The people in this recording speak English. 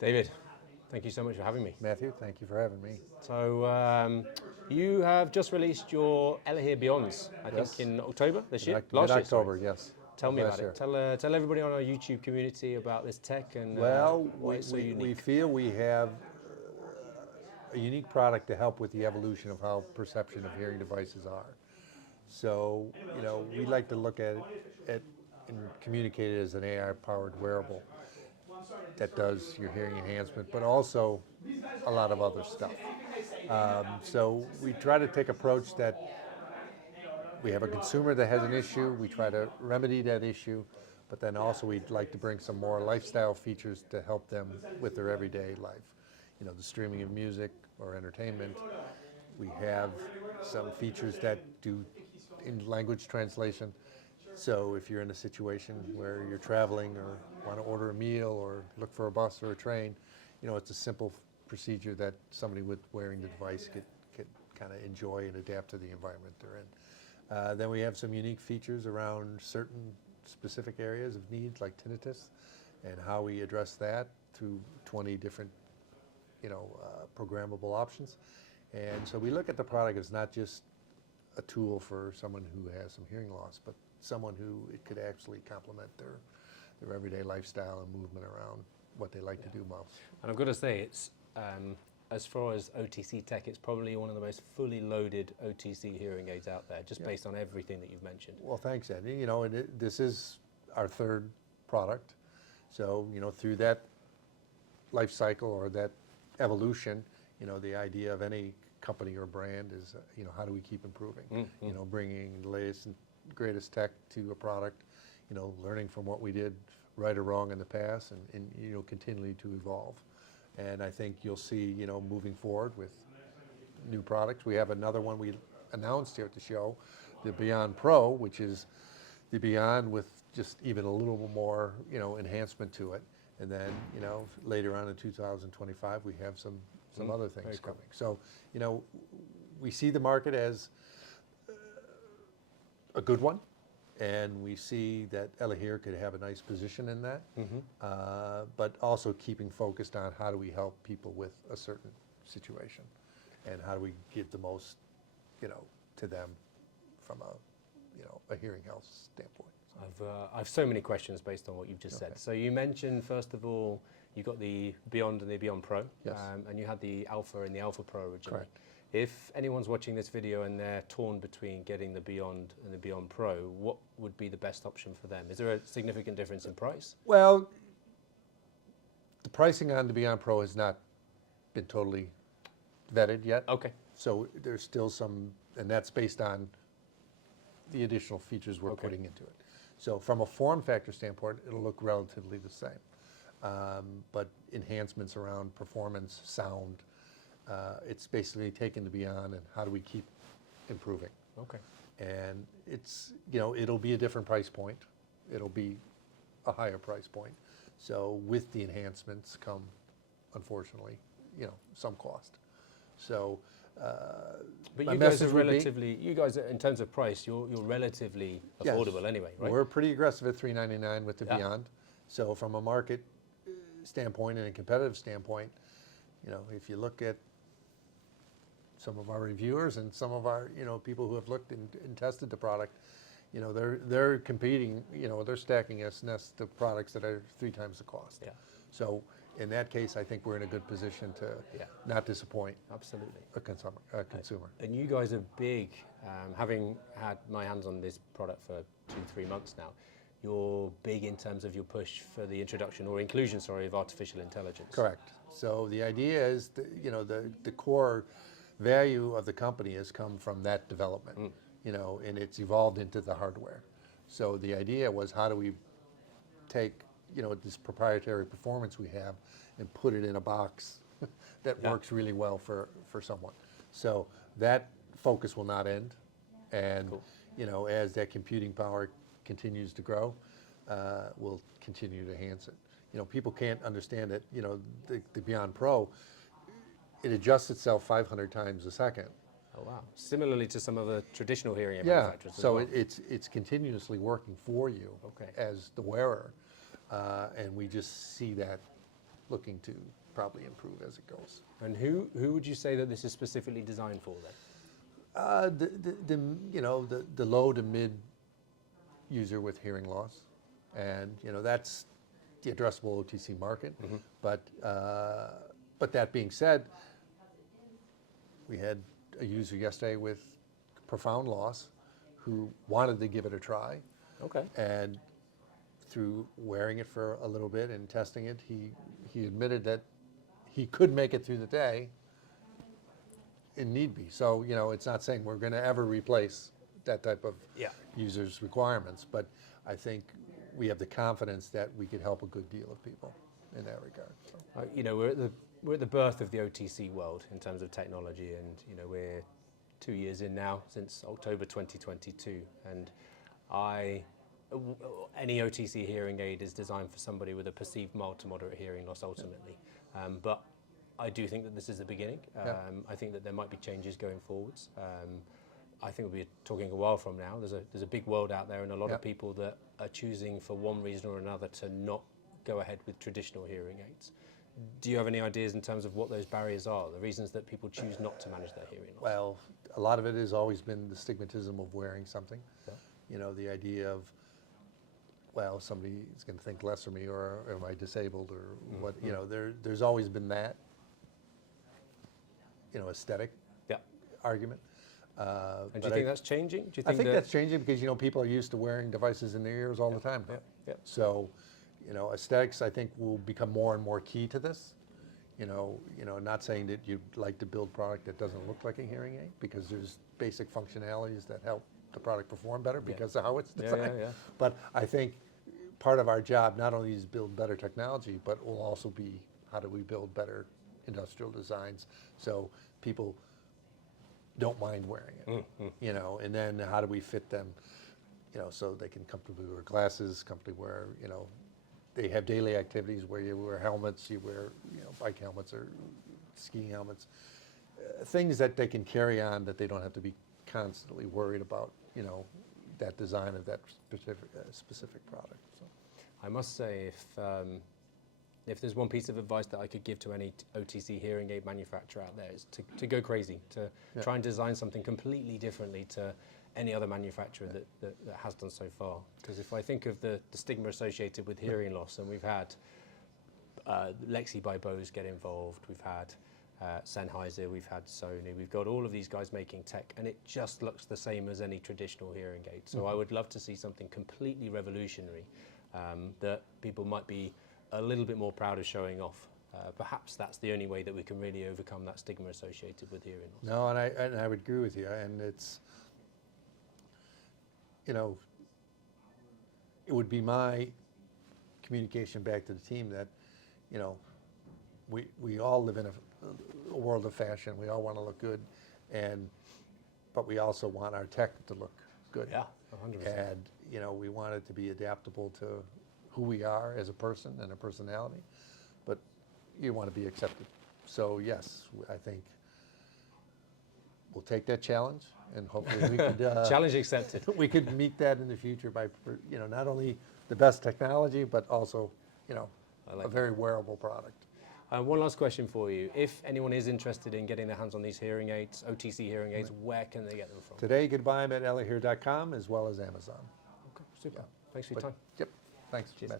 David, thank you so much for having me. Matthew, thank you for having me. So you have just released your Elahir Beyonds, I Yes. think in October this year? Last Sorry. October, yes. Tell me Last about it. Tell everybody on our YouTube community about this tech and Well, why it's so we unique. feel we have a unique product to help with the evolution of how perception of hearing devices are. So, we like to look at it and communicate it as an AI-powered wearable that does your hearing enhancement, but also a lot of other stuff. So we try to take approach that we have a consumer that has an issue, we try to remedy that issue, but then also we'd like to bring some more lifestyle features to help them with their everyday life. The streaming of music or entertainment. We have some features that do in language translation. So if you're in a situation where you're traveling or want to order a meal or look for a bus or a train, it's a simple procedure that somebody with wearing the device could kind of enjoy and adapt to the environment they're in. Then we have some unique features around certain specific areas of needs like tinnitus and how we address that through 20 different programmable options. And so we look at the product as not just a tool for someone who has some hearing loss, but someone who it could actually complement their everyday lifestyle and movement around what they like to do most. And I've got to say, it's as far as OTC tech, it's probably one of the most fully loaded OTC hearing aids out there, just based on everything that you've mentioned. Well, thanks, Ed. This is our third product. So, through that life cycle or that evolution, the idea of any company or brand is, how do we keep improving? Bringing the latest and greatest tech to a product, learning from what we did right or wrong in the past and continually to evolve. And I think you'll see, moving forward with new products. We have another one we announced here at the show, the Beyond Pro, which is the Beyond with just even a little more, enhancement to it. And then, later on in 2025, we have some other things coming. So, we see the market as a good one, and we see that Elahir could have a nice position in that, but also keeping focused on how do we help people with a certain situation, and how do we give the most, to them from a hearing health standpoint. I have so many questions based on what you've just said. So you mentioned, first of all, you got the Beyond and the Beyond Pro, Yes. And you had the Alpha and the Alpha Pro originally. Correct. If anyone's watching this video and they're torn between getting the Beyond and the Beyond Pro, what would be the best option for them? Is there a significant difference in price? Well, the pricing on the Beyond Pro has not been totally vetted yet. Okay. So there's still some, and that's based on the additional features we're putting into it. So from a form factor standpoint, it'll look relatively the same. But enhancements around performance, sound, it's basically taken the Beyond and how do we keep improving. Okay. And it's, it'll be a different price point. It'll be a higher price point. So with the enhancements come, unfortunately, some cost. So, but my you guys are message would be- relatively, in terms of price, you're relatively Yes. affordable anyway, right? We're pretty aggressive at $399 with the Yeah. Beyond. So from a market standpoint and a competitive standpoint, if you look at some of our reviewers and some of our, people who have looked and tested the product, they're competing, they're stacking us next to products that are 3 times the cost. Yeah. So in that case, I think we're in a good position to not disappoint Absolutely. a consumer. And you guys are big, having had my hands on this product for 2-3 months now, you're big in terms of your push for the introduction or inclusion, of artificial intelligence. Correct. So the idea is, the core value of the company has come from that development, and it's evolved into the hardware. So the idea was, how do we take, this proprietary performance we have and put it in a box that works really well for someone. So that focus will not end. And, as that computing power continues to grow, we'll continue to enhance it. People can't understand it. The Beyond Pro, it adjusts itself 500 times a second. Oh, wow. Similarly to some of the traditional hearing aid Yeah, manufacturers as so well. it's continuously working for you as the wearer, and we just see that looking to probably improve as it goes. And who would you say that this is specifically designed for then? The low to mid user with hearing loss, and that's the addressable OTC market. But that being said, we had a user yesterday with profound loss who wanted to give it a try, Okay. and through wearing it for a little bit and testing it, he admitted that he could make it through the day in need be. So, it's not saying we're going to ever replace that type of user's requirements, but I think we have the confidence that we could help a good deal of people in that regard. So. We're at the birth of the OTC world in terms of technology, and we're 2 years in now since October 2022, and any OTC hearing aid is designed for somebody with a perceived mild to moderate hearing loss ultimately. But I do think that this is the beginning. I think that there might be changes going forwards. I think we'll be talking a while from now. There's a big world out there, and a lot of people that are choosing for one reason or another to not go ahead with traditional hearing aids. Do you have any ideas in terms of what those barriers are, the reasons that people choose not to manage their hearing loss? Well, a lot of it has always been the stigmatism of wearing something. The idea of, well, somebody is going to think less of me, or am I disabled, or what? There's always been that, aesthetic argument. And do you think that's changing? Do you I think that's changing because people are used to wearing devices in their ears all the time now. So, aesthetics, I think, will become more and more key to this. Not saying that you'd like to build product that doesn't look like a hearing aid, because there's basic functionalities that help the product perform better because of how it's designed. But I think part of our job not only is build better technology, but will also be how do we build better industrial designs so people don't mind wearing it, and then how do we fit them, so they can comfortably wear glasses, comfortably wear, they have daily activities where you wear helmets, you wear, bike helmets or skiing helmets, things that they can carry on that they don't have to be constantly worried about, that design of that specific product. So. I must say, if there's one piece of advice that I could give to any OTC hearing aid manufacturer out there, is to go crazy, to try and design something completely differently to any other manufacturer that has done so far. Because if I think of the stigma associated with hearing loss, and we've had Lexi by Bose get involved, we've had Sennheiser, we've had Sony, we've got all of these guys making tech, and it just looks the same as any traditional hearing aid. So I would love to see something completely revolutionary that people might be a little bit more proud of showing off. Perhaps that's the only way that we can really overcome that stigma associated with hearing loss. No, and I would agree with you, and it's, it would be my communication back to the team that, we all live in a world of fashion. We all want to look good, but we also want our tech to look good. Yeah, 100%. And, we want it to be adaptable to who we are as a person and a personality, but you want to be accepted. So yes, I think we'll take that challenge, and hopefully we could challenge accepted. We could meet that in the future by not only the best technology, but also a very wearable product. One last question for you. If anyone is interested in getting their hands on these hearing aids, OTC hearing aids, where can they get them from? Today you can buy them at elliothear.com as well as Amazon. Okay, super. Thanks for your time. Yep. Thanks. Cheers. Matt.